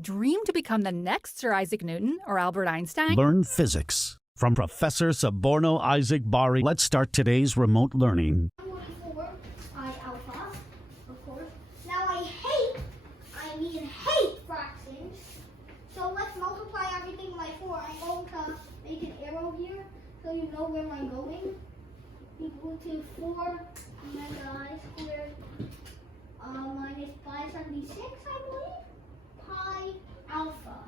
Dream to become the next Sir Isaac Newton or Albert Einstein? Learn physics from Professor Soborno Isaac Bari. Let's start today's remote learning. 44 pi alpha, of course. Now I hate fractions. So let's multiply everything by 4. I'm going to make an arrow here so you know where I'm going. Equal to 4 omega squared minus 576, I believe, pi alpha.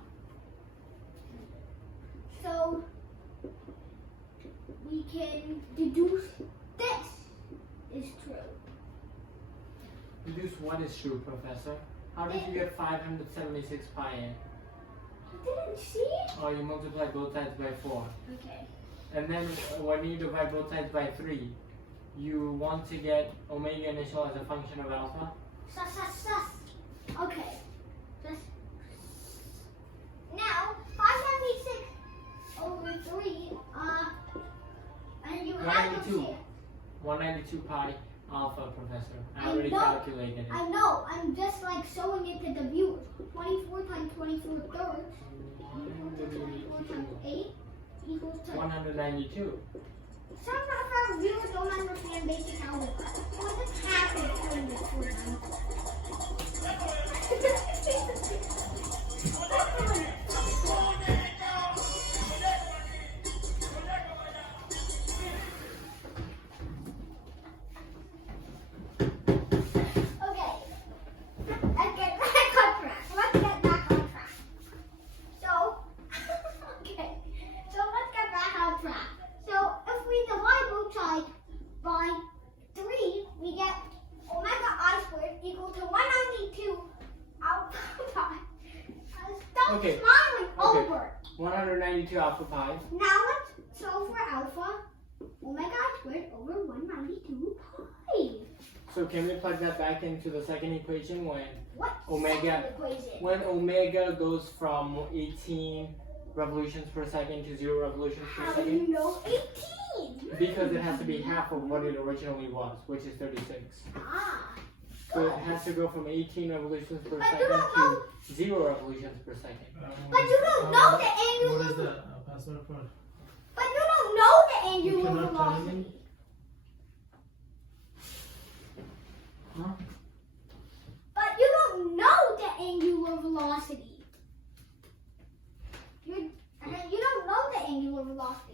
So we can deduce this is true. Deduce what is true, Professor? How did you get 576 pi in? You didn't see? Oh, you multiply both sides by 4. Okay. And then when you divide both sides by 3, you want to get omega initial as a function of alpha? Okay. Now, 576 over 3, and you have to 192. 192 pi alpha, Professor. I already calculated it. I know. I'm just like showing it to the viewers. 24 times 24 thirds equals to 24 times 8 equals to 192. Some of our viewers don't understand basic algebra. What just happened during this program? Okay. Smiling over. 192 alpha pi. Now let's solve for alpha. Omega squared over 192 pi. So can we plug that back into the second equation when What omega second equation? when omega goes from 18 revolutions per second to 0 revolutions per How do second? you know 18? Because it has to be half of what it originally was, which is 36. Ah. So it has to go from 18 revolutions per But you second don't to know. 0 revolutions per second. But you don't know the angular. What is the password for? But you don't know the You angular cannot tell velocity. me? Huh? But you don't know the angular velocity. You don't know the angular velocity.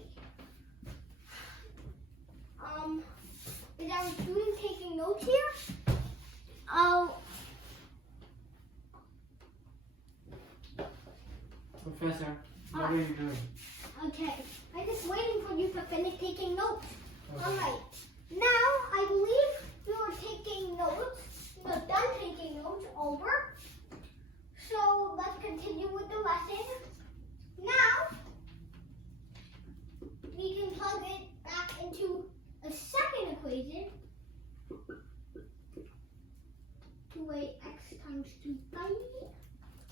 Is our student taking notes here? Professor, what are you doing? Okay. I'm just waiting for you to finish taking notes. Okay. Alright. Now, I believe we were taking notes. We're done taking notes over. So, let's continue with the lesson. Now, we can plug it back into a second equation. 2ax times 2 pi.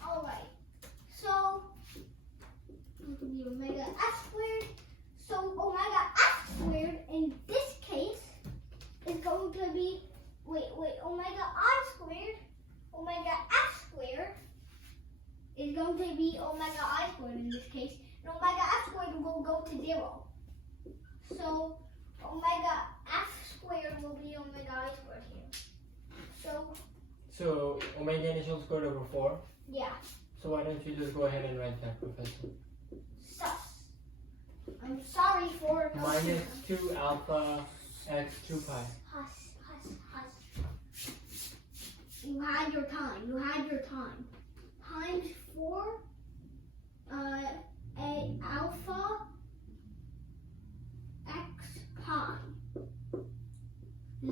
Alright. So, it will be omega s squared. So omega s squared in this case is going to be, omega I squared, omega s squared is going to be omega I squared in this case. And omega s squared will go to 0. So omega s squared will be omega I squared here. So omega initial squared over 4. Yeah. So why don't you just go ahead and write that, Professor? Sus. I'm sorry for no Minus 2 alpha x 2 pi. Hush. You had your time. Times 4 a alpha x pi.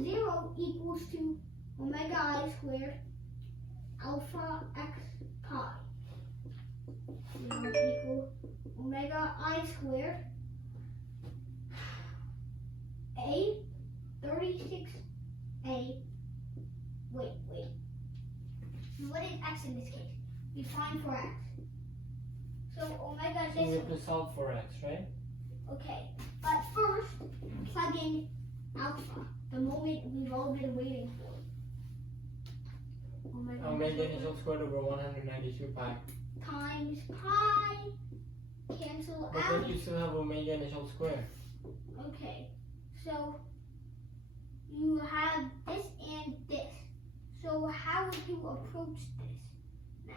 0 equals to omega I squared alpha x pi. 0 equal omega I squared a 36a. Wait. What is x in this case? We find for x. So omega So we this. have to solve for x, right? Okay, but first plug in alpha. The moment we've all been waiting for. Omega initial squared over 192 pi. times pi. Cancel But out. then you still have omega initial squared. Okay, so you have this and this. So how would you approach this now?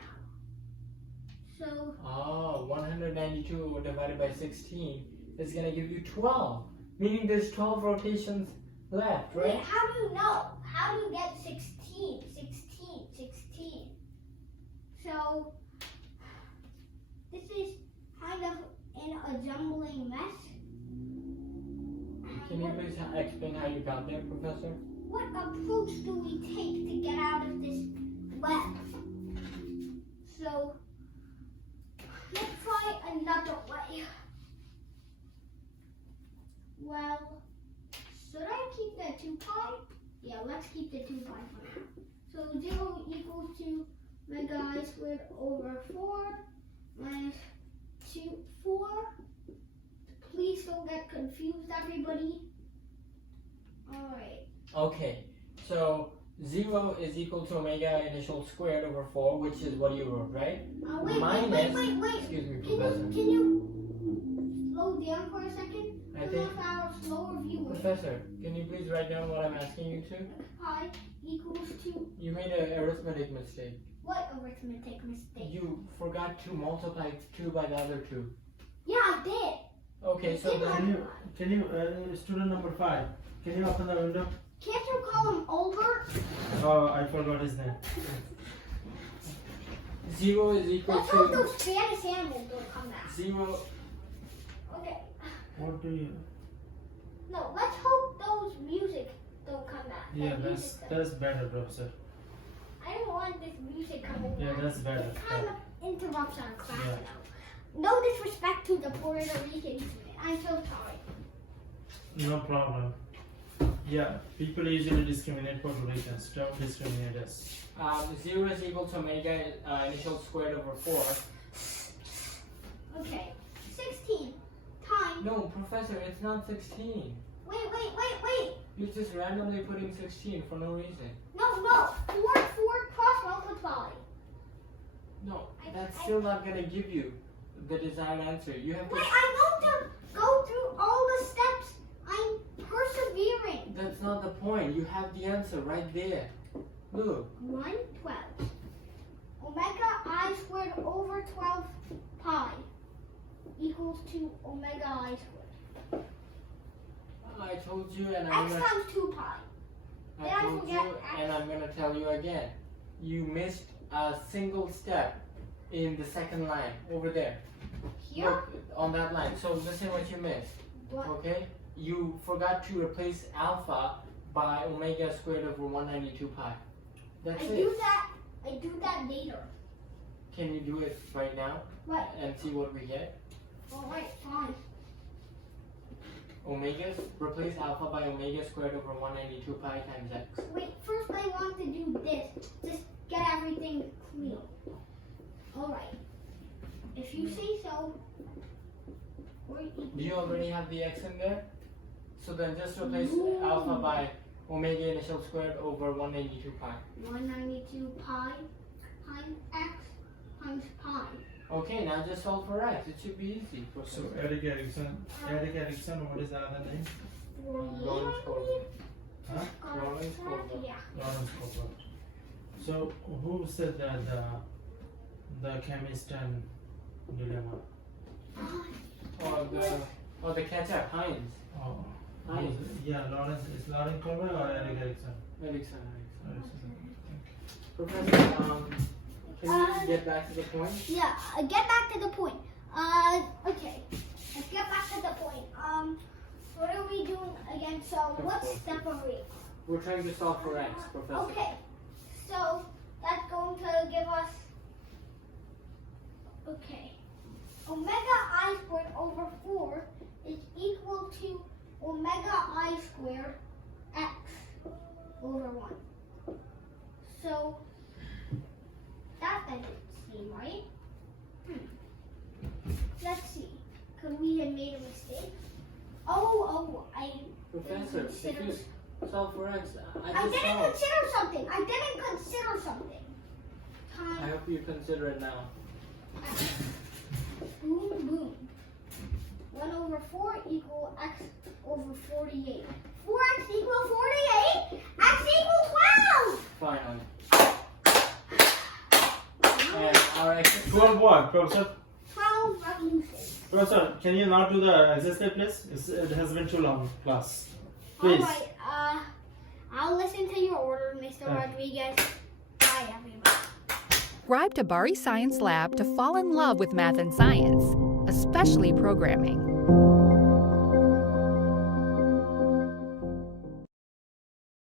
So Oh, 192 divided by 16 is going to give you 12. Meaning there's 12 rotations left, wait, right? how do you know? How do you get 16? 16, 16. So this is kind of in a jumbling mess. Can you please explain how you got there, Professor? What approach do we take to get out of this web? So let's try another way. Well, should I keep the 2 pi? Yeah, let's keep the 2 pi for now. So 0 equals to omega I squared over 4 minus 4. Please don't get confused, everybody. Alright. Okay, so 0 is equal to omega initial squared over 4, which is what you wrote, right? Wait. Excuse me, Can Professor. you slow down for a second? I think, Enough our slower viewers. Professor, can you please write down what I'm asking you to? Pi equals to You made an arithmetic mistake. what arithmetic mistake? You forgot to multiply 2 by the other 2. Yeah, I did. Okay, so then, Can you, student number 5, can you open the window? Can't you call him Albert? Oh, I forgot his name. 0 is equal Let's hope to those Spanish animals don't come back. 0. Okay. What do you? No, let's hope those music don't come back. Yeah, That music that's better, Professor. I don't want this music coming Yeah, back. that's better. It kind of interrupts our class Yeah. now. No disrespect to the Puerto Rican student. I'm so sorry. No problem. Yeah, people usually discriminate Puerto Ricans. Don't discriminate us. 0 is equal to omega initial squared over 4. Okay. 16 times. No, Professor, it's not 16. Wait. You're just randomly putting 16 for no reason. No. 4 cross multiply. No, that's still not going to give you the desired answer. You have to. Wait, I'm going to go through all the steps. I'm persevering. That's not the point. You have the answer right there. Look. 1/12. Omega I squared over 12 pi equals to omega I squared. I told you, and I'm X gonna. times 2 pi. Did I I told forget you, X? and I'm gonna tell you again. You missed a single step in the second line over there. Here? Look on that line. So listen what you missed. What? Okay? You forgot to replace alpha by omega squared over 192 pi. That's I it. do that later. Can you do it right now Right. and see what we get? Alright, fine. Omegas, replace alpha by omega squared over 192 pi times x. Wait, first I want to do this. Just get everything clean. Alright. If you say so. Do you already have the x in there? So then just replace No. alpha by omega initial squared over 192 pi. 192 pi times x times pi. Okay, now just solve for x. It should be easy. So Eric Erickson, what is the other name? Lawrence Goldberg. Huh? Lawrence Goldberg. Yeah. Lawrence Goldberg. So who said that the chemist and dilemma? Or the ketchup, Heinz. Oh, Heinz. yeah, Lawrence is Lawrence Goldberg or Eric Erickson? Erickson. Erickson. Professor, can you get back to the point? Yeah, get back to the point. Okay. Let's get back to the point. What are we doing again? So, what step are we? We're trying to solve for x, Professor. Okay. So, that's going to give us. Okay. Omega I squared over 4 is equal to omega I squared x over 1. So, that doesn't seem right. Let's see. Could we have made a mistake? I Professor, if consider. Solve for x. I I just didn't solved. consider something. I didn't consider something. I Time. hope you consider it now. Boom, boom. 1 over 4 equal x over 48. 4x equal 48. X equal 12. Finally. And our x. 12 what, Professor? 12 revolutions. Professor, can you not do the exercise, please? It has been too long, class. Please. Alright, I'll listen to your order, Mr. Okay. Rodriguez. Bye, everybody. Subscribe to Bari Science Lab to fall in love with math and science, especially programming.